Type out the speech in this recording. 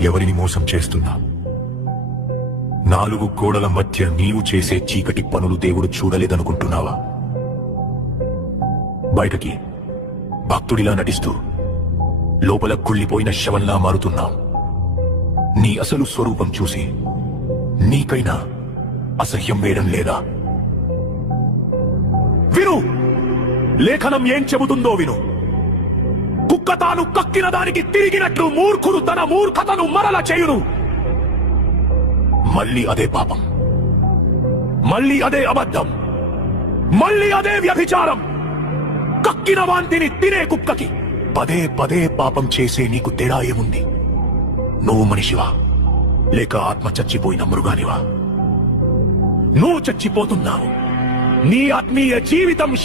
ఎవరిని మోసం చేస్తున్నా? నాలుగు గోడల మధ్య నీవు చేసే చీకటి పనులు దేవుడు చూడలేదనుకుంటున్నావా? బయటకి భక్తుడిలా నటిస్తూ లోపల కుళ్ళిపోయిన శవంలా మారుతున్నాం. నీ అసలు స్వరూపం చూసి నీకైనా అసహ్యం వేయడం లేదా? విను, లేఖనం ఏం చెబుతుందో విను. కుక్క తాను కక్కిన దానికి తిరిగినట్లు మూర్ఖుడు తన మూర్ఖతను మరల చేయును. మళ్ళీ అదే పాపం, మళ్ళీ అదే అబద్ధం, మళ్ళీ అదే వ్యభిచారం. కక్కిన వాంతిని తినే కుక్కకి పదే పదే పాపం చేసే నీకు తేడా ఏముంది? నువ్వు మనిషివా లేక ఆత్మ చచ్చిపోయిన మృగానివా? నువ్వు చచ్చిపోతున్నావు. నీ ఆత్మీయ జీవితం